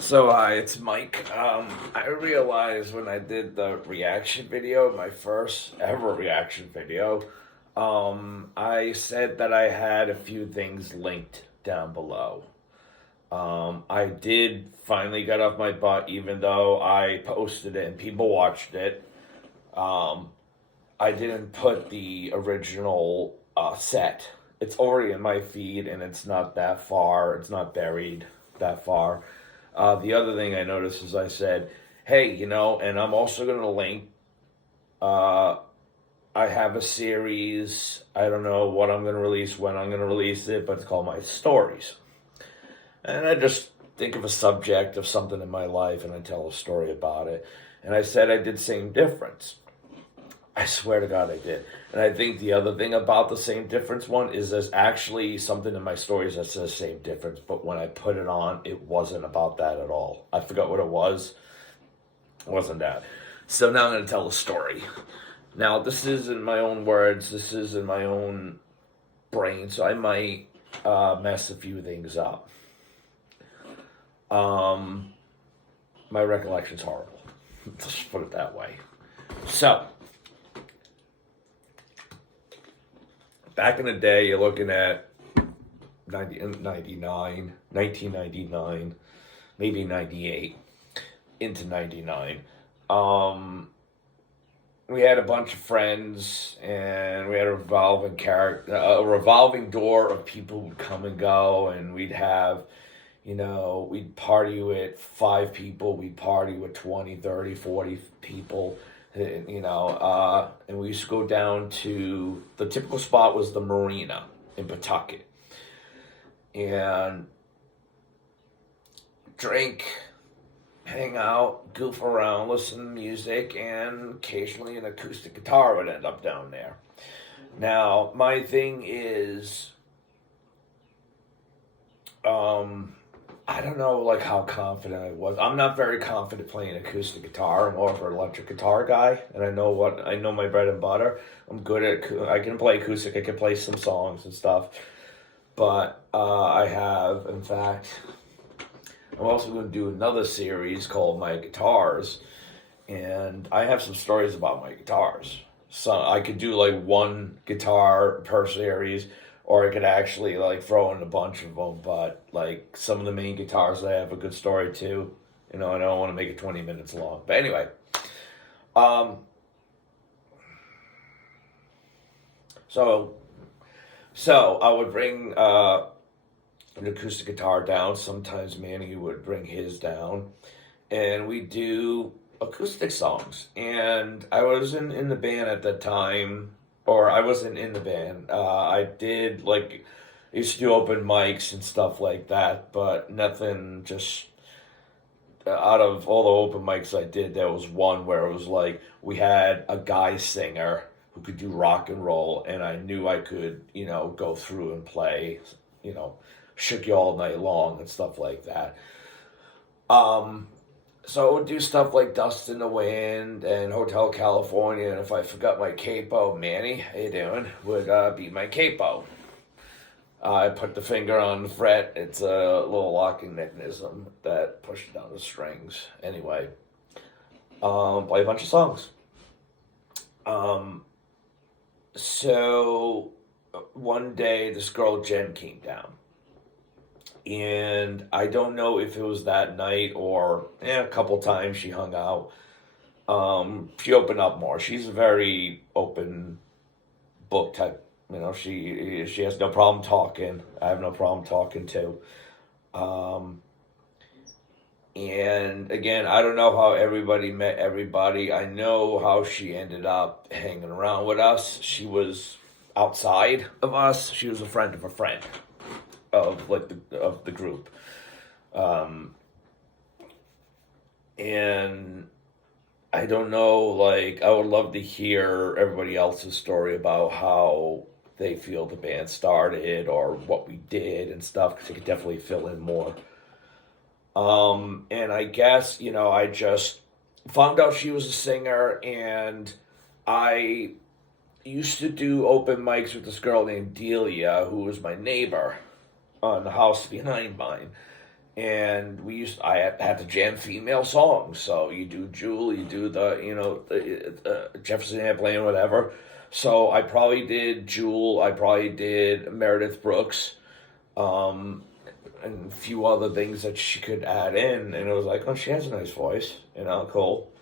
So hi, it's Mike. I realized when I did the reaction video, my first ever reaction video, I said that I had a few things linked down below. I did finally get off my butt, even though I posted it and people watched it. Um, I didn't put the original set. It's already in my feed, and it's not that far. It's not buried that far. The other thing I noticed is I said, hey, and I'm also going to link. Uh, I have a series. I don't know what I'm going to release, when I'm going to release it, but it's called My Stories. And I just think of a subject of something in my life and I tell a story about it. And I said I did Same Difference. I swear to God I did. And I think the other thing about the Same Difference one is there's actually something in my stories that says Same Difference, but when I put it on, it wasn't about that at all. I forgot what it was. It wasn't that. So now I'm going to tell the story. Now, this is in my own words. This is in my own brain, so I might mess a few things up. My recollection's horrible. Let's put it that way. So, back in the day, you're looking at 1999, maybe 98, into 99. We had a bunch of friends, and we had a revolving door of people who would come and go, and we'd have, we'd party with 5 people, we'd party with 20, 30, 40 people. And we used to go down to, the typical spot was the marina in Pawtucket, and drink, hang out, goof around, listen to music, and occasionally an acoustic guitar would end up down there. Now, my thing is, I don't know, like, how confident I was. I'm not very confident playing acoustic guitar. I'm more of an electric guitar guy, and I know my bread and butter. I'm good at, I can play acoustic, I can play some songs and stuff. But I have, in fact, I'm also going to do another series called My Guitars, and I have some stories about my guitars. So I could do like one guitar per series, or I could actually like throw in a bunch of them. But like some of the main guitars, I have a good story too. I don't want to make it 20 minutes long. But anyway, um, so I would bring an acoustic guitar down. Sometimes Manny would bring his down, and we do acoustic songs. And I wasn't in the band at the time, or I wasn't in the band. I did like used to do open mics and stuff like that, but nothing. Just out of all the open mics I did, there was one where it was like we had a guy singer who could do rock and roll, and I knew I could, go through and play, you know, Shook You All Night Long and stuff like that. So I would do stuff like Dust in the Wind and Hotel California, and if I forgot my capo, Manny, how you doing, would be my capo. I put the finger on the fret. It's a little locking mechanism that pushes down the strings. Anyway, play a bunch of songs. So one day this girl Jen came down, and I don't know if it was that night or a couple times she hung out. She opened up more. She's a very open book type. She has no problem talking. I have no problem talking too. And again, I don't know how everybody met everybody. I know how she ended up hanging around with us. She was outside of us. She was a friend of a friend of the group. And I don't know, like, I would love to hear everybody else's story about how they feel the band started or what we did and stuff, because it could definitely fill in more. And I guess, I just found out she was a singer, and I used to do open mics with this girl named Delia, who was my neighbor on the house behind mine. and I had to jam female songs. So you do Jewel, you do Jefferson Airplane, whatever. So I probably did Jewel, I probably did Meredith Brooks, um, and a few other things that she could add in, and it was like, oh, she has a nice voice, cool.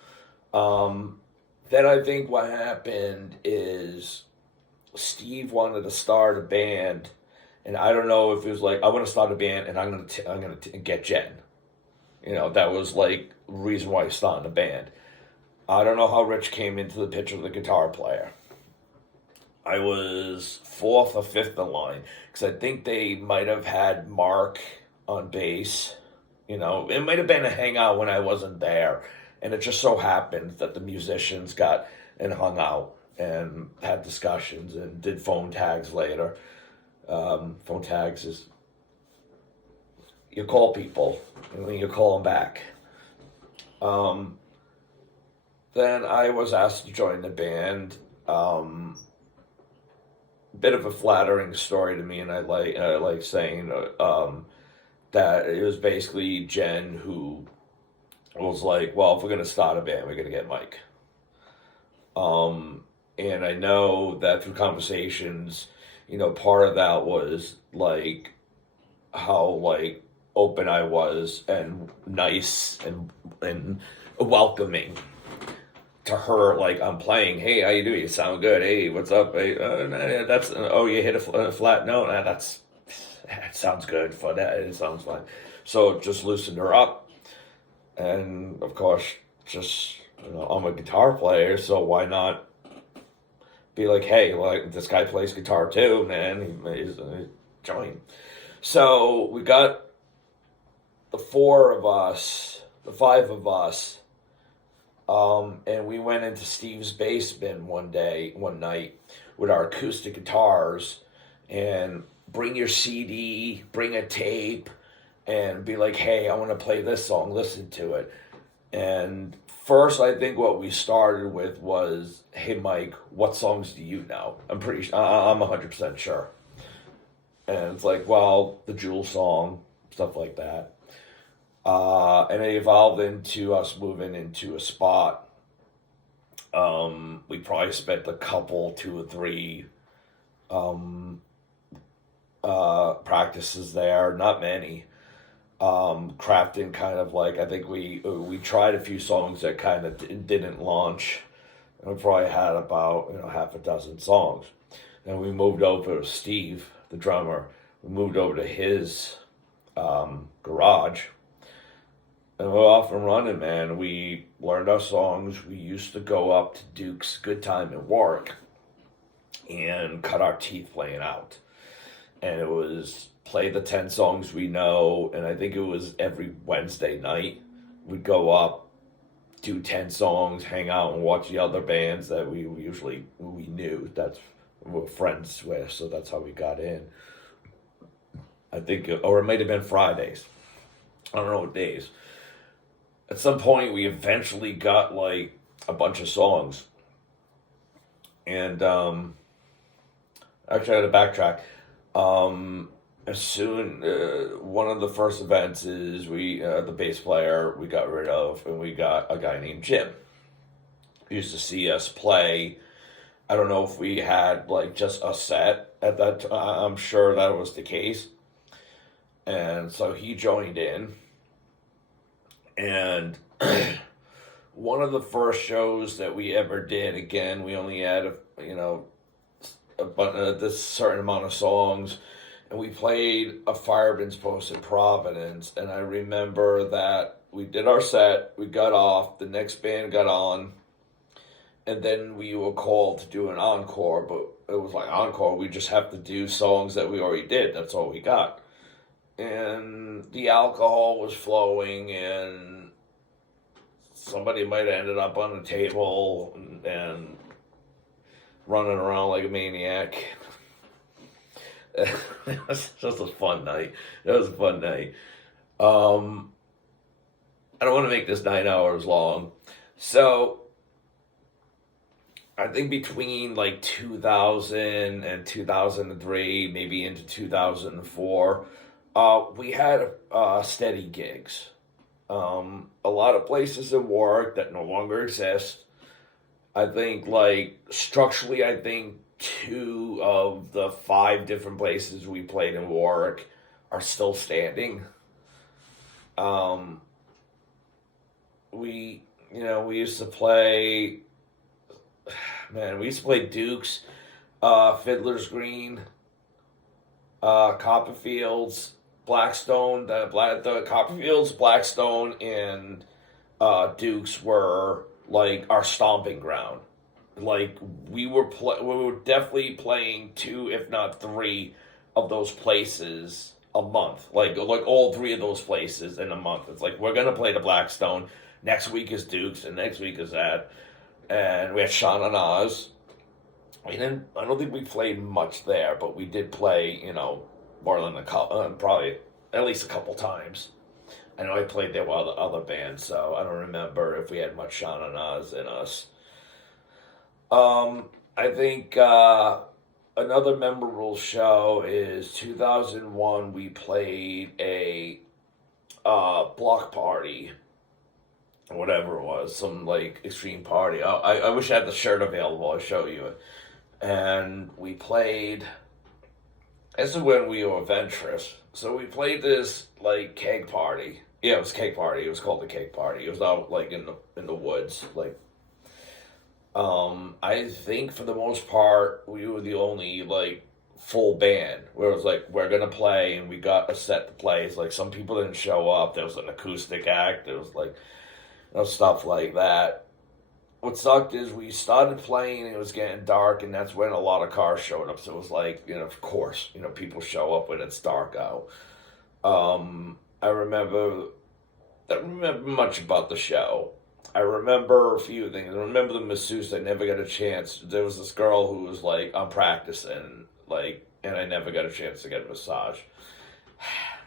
Um, then I think what happened is Steve wanted to start a band, and I don't know if it was like, I want to start a band, and I'm gonna get Jen. That was like the reason why he started a band. I don't know how Rich came into the picture of the guitar player. I was fourth or fifth in line because I think they might have had Mark on bass. It might have been a hangout when I wasn't there, and it just so happened that the musicians got and hung out and had discussions and did phone tags later. Phone tags is you call people and then you call them back. Then I was asked to join the band. Bit of a flattering story to me, and I like saying that it was basically Jen who was like, "Well, if we're gonna start a band, we're gonna get Mike." And I know that through conversations, part of that was like how like open I was and nice and welcoming to her. Like, I'm playing, hey, how you doing? You sound good. Hey, what's up? Hey, you hit a flat note. That sounds good for that. It sounds fine. So just loosened her up, and of course, just I'm a guitar player, so why not be like, hey, like this guy plays guitar too, man. He's join. So we got the five of us. And we went into Steve's basement one night with our acoustic guitars, and bring your CD, bring a tape, and be like, hey, I want to play this song, listen to it. And first, I think what we started with was, hey, Mike, what songs do you know? I'm 100% sure. And it's like, well, the Jewel song, stuff like that. And it evolved into us moving into a spot. We probably spent a couple, 2 or 3 practices there, not many. Crafting kind of like, I think we tried a few songs that kind of didn't launch. And we probably had about half a dozen songs. And we moved over to Steve, the drummer. We moved over to his garage. And we're off and running, man. We learned our songs. We used to go up to Duke's Good Time in Warwick and cut our teeth playing out. And it was play the 10 songs we know. And I think it was every Wednesday night. We'd go up, do 10 songs, hang out and watch the other bands that we knew. That's we were friends with. So that's how we got in. I think, or it might have been Fridays. I don't know what days. At some point, we eventually got like a bunch of songs, and actually, I had to backtrack. As soon one of the first events is the bass player we got rid of, and we got a guy named Jim. He used to see us play. I don't know if we had like just a set at that time. I'm sure that was the case, and so he joined in. And one of the first shows that we ever did, again, we only had this certain amount of songs, and we played a Fireman's Post in Providence. And I remember that we did our set, we got off, the next band got on, and then we were called to do an encore. But it was like encore, we just have to do songs that we already did. That's all we got. And the alcohol was flowing, and somebody might have ended up on the table and running around like a maniac. It was just a fun night. It was a fun night. I don't want to make this 9 hours long. So I think between like 2000 and 2003, maybe into 2004, We had steady gigs. A lot of places in Warwick that no longer exist. I think, like, structurally, I think two of the five different places we played in Warwick are still standing. Um, we used to play, man, we used to play Duke's, Fiddler's Green, Copperfields, Blackstone. The Copperfields, Blackstone, and Dukes were like our stomping ground. Like we were definitely playing two, if not three, of those places a month. Like all three of those places in a month. It's like we're gonna play the Blackstone. Next week is Dukes, and next week is that. And we had Sean and Oz. We didn't. I don't think we played much there, but we did play. More than probably at least a couple times. I know I played there with other bands, so I don't remember if we had much Sean and Oz in us. I think another memorable show is 2001. We played a block party, whatever it was, some like extreme party. I wish I had the shirt available. I'll show you it. And we played. This is when we were adventurous. So we played this like keg party. Yeah, it was cake party. It was called the cake party. It was out like in the woods. I think for the most part we were the only like full band where it was like we're gonna play and we got a set to play. It's like some people didn't show up. There was an acoustic act. There was like stuff like that. What sucked is we started playing and it was getting dark, and that's when a lot of cars showed up. So it was like, of course, people show up when it's dark out. I remember I don't remember much about the show. I remember a few things. I remember the masseuse. I never got a chance. There was this girl who was like, I'm practicing, and I never got a chance to get a massage.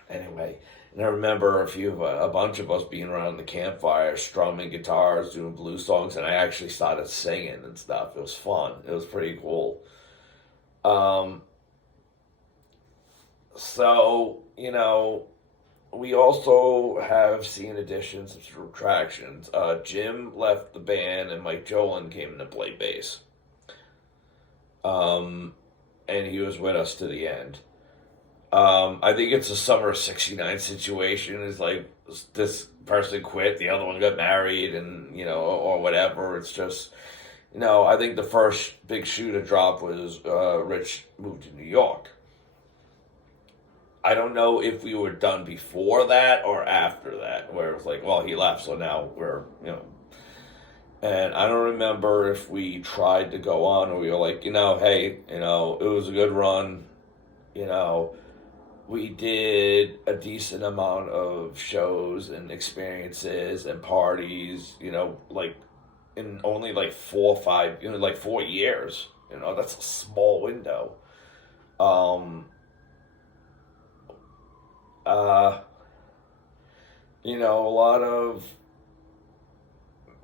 Anyway, and I remember a bunch of us being around the campfire, strumming guitars, doing blues songs, and I actually started singing and stuff. It was fun. It was pretty cool. Um, so, we also have seen additions and subtractions. Jim left the band and Mike Jolin came in to play bass. Um, and he was with us to the end. I think it's a summer of '69 situation. It's like this person quit, the other one got married, and or whatever. It's just, I think the first big shoe to drop was Rich moved to New York. I don't know if we were done before that or after that, where it was like, well, he left, so now we're. And I don't remember if we tried to go on or we were like, hey, it was a good run, you know we did a decent amount of shows and experiences and parties, like in only like 4 or 5, like 4 years. That's a small window. Um, uh, a lot of,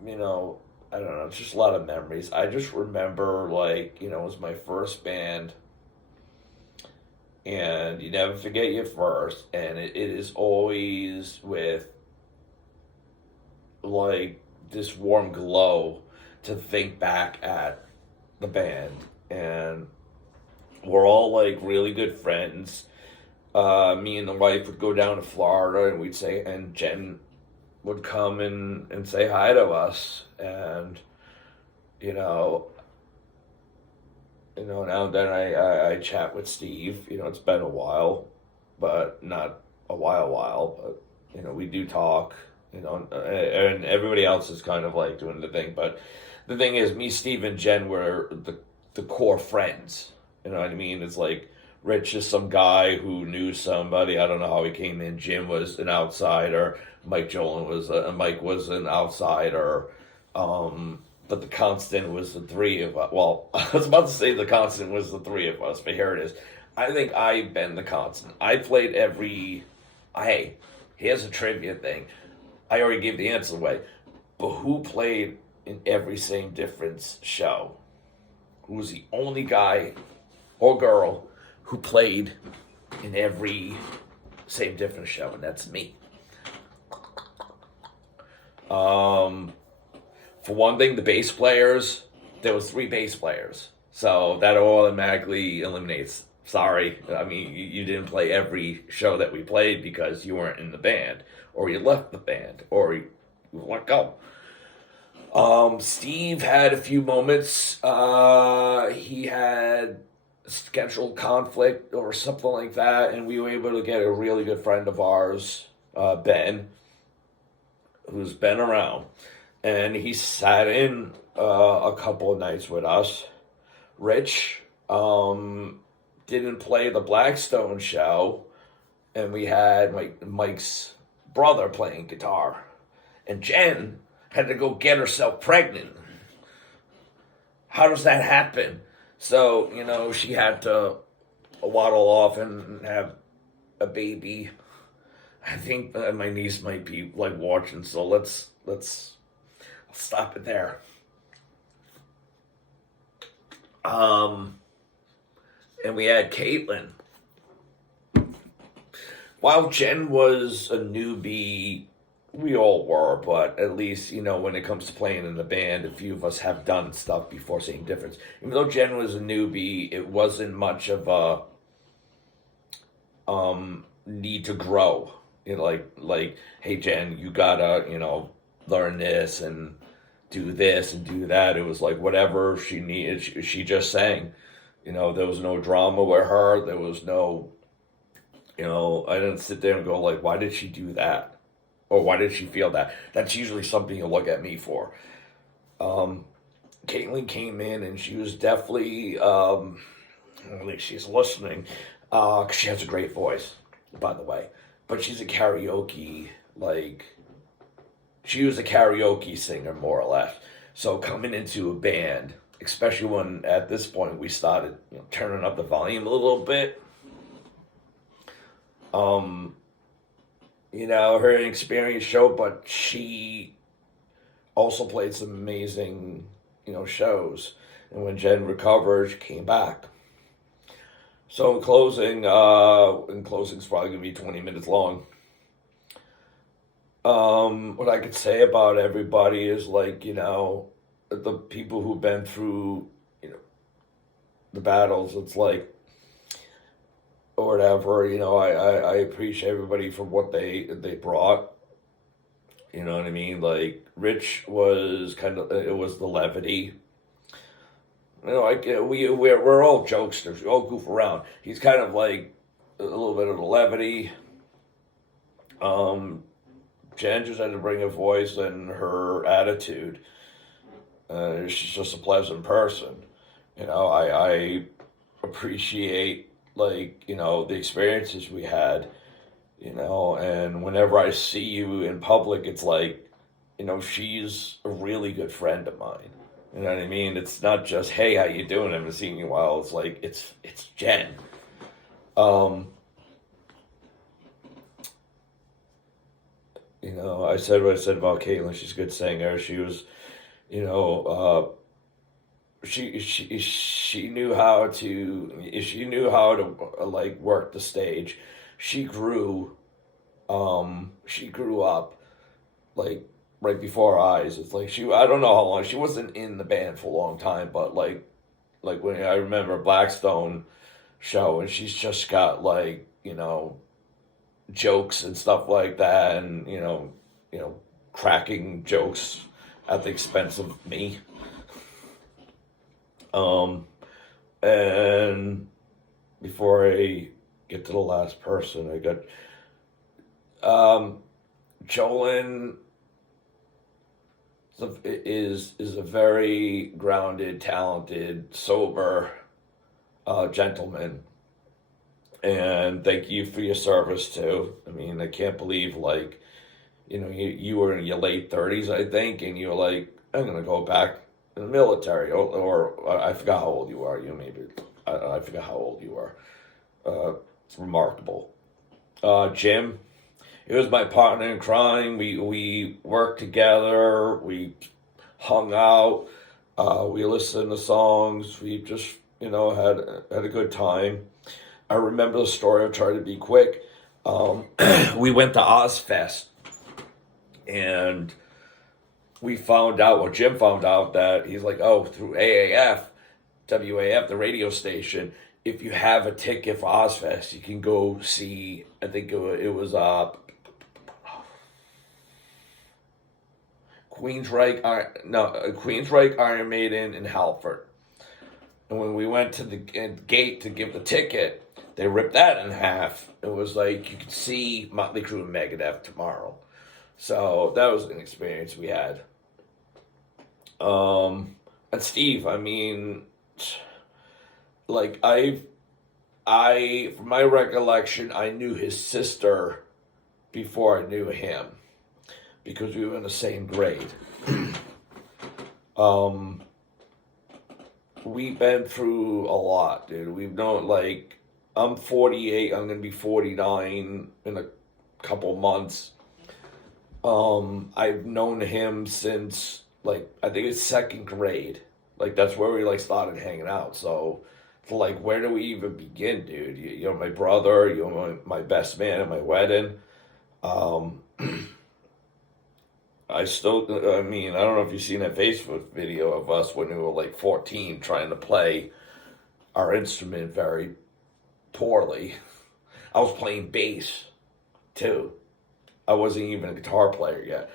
I don't know, it's just a lot of memories. I just remember, like, it was my first band, and you never forget your first, and it is always with like this warm glow to think back at the band. And we're all like really good friends. Me and the wife would go down to Florida, and and Jen would come and say hi to us. And you know now and then I chat with Steve. It's been a while, but not a while. But we do talk. And everybody else is kind of like doing the thing. But the thing is, me, Steve, and Jen were the core friends. You know what I mean? It's like Rich is some guy who knew somebody. I don't know how he came in. Jim was an outsider. Mike was an outsider. But the constant was the three of us. Well, I was about to say the constant was the three of us, but here it is. I think I've been the constant. I played Hey, here's a trivia thing. I already gave the answer away. But who played in every Same Difference show? Who was the only guy or girl who played in every Same Difference show, and that's me. For one thing, the bass players, there was 3 bass players. So that automatically eliminates, sorry, I mean, you didn't play every show that we played because you weren't in the band, or you left the band, or you let go. Steve had a few moments. He had scheduled conflict or something like that, and we were able to get a really good friend of ours, Ben, who's been around, and he sat in a couple of nights with us. Rich didn't play the Blackstone show, and we had Mike's brother playing guitar, and Jen had to go get herself pregnant. How does that happen? So, she had to waddle off and have a baby. I think my niece might be watching, so let's stop it there. And we had Caitlin. While Jen was a newbie, we all were, but at least, when it comes to playing in the band, a few of us have done stuff before Same Difference. Even though Jen was a newbie, it wasn't much of a need to grow. Like, hey, Jen, you gotta, learn this and do this and do that. It was like whatever she needed, she just sang. There was no drama with her. There was no, I didn't sit there and go like, why did she do that? Or why did she feel that? That's usually something you look at me for. Caitlin came in and she was definitely, at least she's listening, 'cause she has a great voice, by the way. But she's a karaoke, she was a karaoke singer, more or less. So coming into a band, especially when at this point we started turning up the volume a little bit, her inexperienced show, but she also played some amazing, shows. And when Jen recovered, she came back. So in closing's probably going to be 20 minutes long. What I could say about everybody is the people who've been through, the battles, it's or whatever, I appreciate everybody for what they brought. You know what I mean? Rich was it was the levity. We're all jokesters. We all goof around. He's kind of a little bit of the levity. Jen just had to bring a voice and her attitude. She's just a pleasant person. I appreciate the experiences we had, and whenever I see you in public, it's she's a really good friend of mine. You know what I mean? It's not just, hey, how you doing? I haven't seen you in a while. It's it's Jen. I said what I said about Caitlin. She's a good singer. She was, she knew how to work the stage. She grew up right before our eyes. It's I don't know how long she wasn't in the band for a long time, but when I remember Blackstone show, and she's just got jokes and stuff like that, and cracking jokes at the expense of me. And before I get to the last person, I got Jolin is a very grounded, talented, sober gentleman. And thank you for your service too. I mean, I can't believe you were in your late 30s, I think, and you were I'm gonna go back in the military, or I forgot how old you are. I forgot how old you are. It's remarkable. Jim, he was my partner in crime. We worked together. We hung out. We listened to songs. We just had a good time. I remember the story. I'll try to be quick. We went to Ozfest, and we found out, well, Jim found out that he's like, oh, through AAF, WAF, the radio station, if you have a ticket for Ozfest, you can go see, I think it was Queensryche, Iron Maiden, and Halford. And when we went to the gate to give the ticket, they ripped that in half. It was like you could see Motley Crue and Megadeth tomorrow. So that was an experience we had. And Steve, I mean, like from my recollection, I knew his sister before I knew him because we were in the same grade. We've been through a lot, dude. We've known, like, I'm 48, I'm gonna be 49 in a couple months. I've known him since, like, I think it's second grade. Like, that's where we, like, started hanging out. So, like, where do we even begin, dude? You're my brother, you're my best man at my wedding. I mean, I don't know if you've seen that Facebook video of us when we were like 14 trying to play our instrument very poorly. I was playing bass too. I wasn't even a guitar player yet.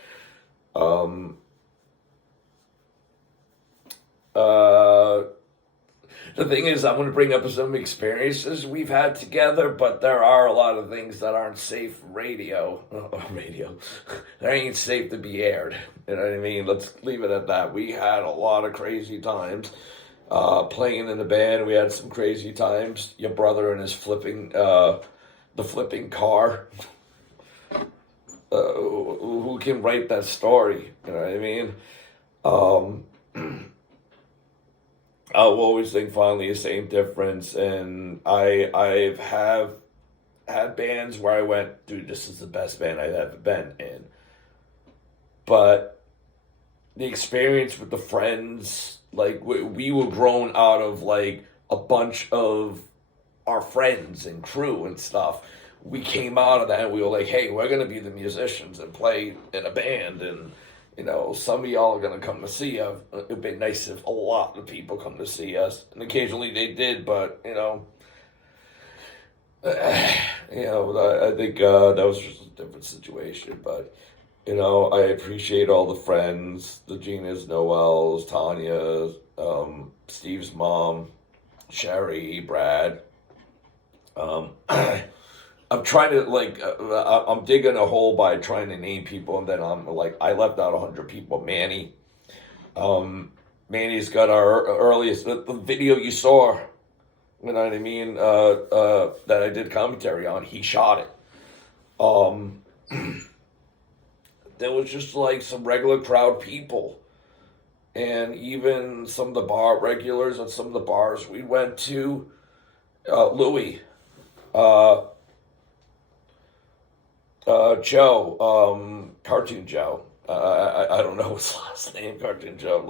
The thing is, I'm going to bring up some experiences we've had together, but there are a lot of things that aren't safe radio. That ain't safe to be aired. You know what I mean? Let's leave it at that. We had a lot of crazy times playing in the band. We had some crazy times. Your brother and his the flipping car. Who can write that story? You know what I mean? I'll always think finally the same difference, and I've had bands where I went, dude, this is the best band I've ever been in. But the experience with the friends, like we were grown out of like a bunch of our friends and crew and stuff. We came out of that and we were like, hey, we're gonna be the musicians and play in a band, and you know, some of y'all are going to come to see us. It'd be nice if a lot of people come to see us. And occasionally they did, but, you know, I think that was just a different situation. But, you know, I appreciate all the friends, the Ginas, Noels, Tanya, Steve's mom, Sherry, Brad. I'm trying to, like, I'm digging a hole by trying to name people, and then I'm like, I left out 100 people. Manny. Manny's got our earliest, the video you saw, you know what I mean, that I did commentary on, he shot it. There was just, like, some regular crowd people. And even some of the bar regulars at some of the bars we went to, Louis, Joe, Cartoon Joe. I don't know his last name, Cartoon Joe.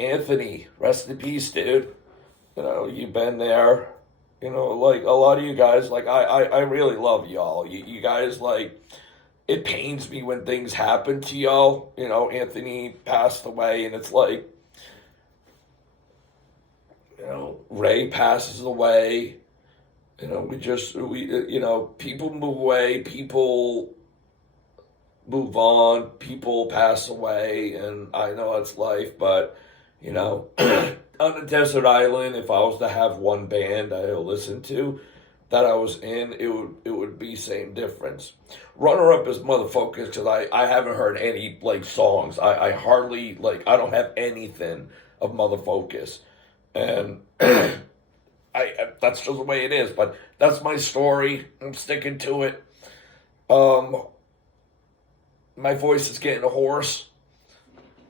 Anthony, rest in peace, dude. You know, you've been there. You know, like a lot of you guys, like I really love y'all. You guys, like, it pains me when things happen to y'all. You know, Anthony passed away, and it's like, you know, Ray passes away. You know, people move away, people move on, people pass away, and I know it's life, but, you know, on a desert island, if I was to have one band I listen to that I was in, it would be same difference. Runner Up is Motherfocus, because I haven't heard any, like, songs. I hardly, like, I don't have anything of Motherfocus, and that's just the way it is, but that's my story. I'm sticking to it. My voice is getting hoarse.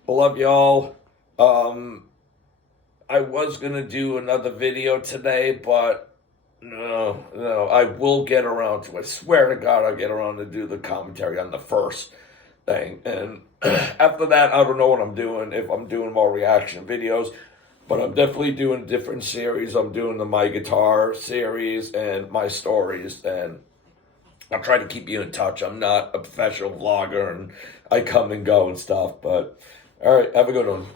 I love y'all. I was gonna do another video today, but no, I will get around to it. I swear to God, I'll get around to do the commentary on the first thing, and after that, I don't know what I'm doing. If I'm doing more reaction videos, But I'm definitely doing different series. I'm doing the My Guitar series and my stories, and I'll try to keep you in touch. I'm not a professional vlogger and I come and go and stuff, but all right, have a good one.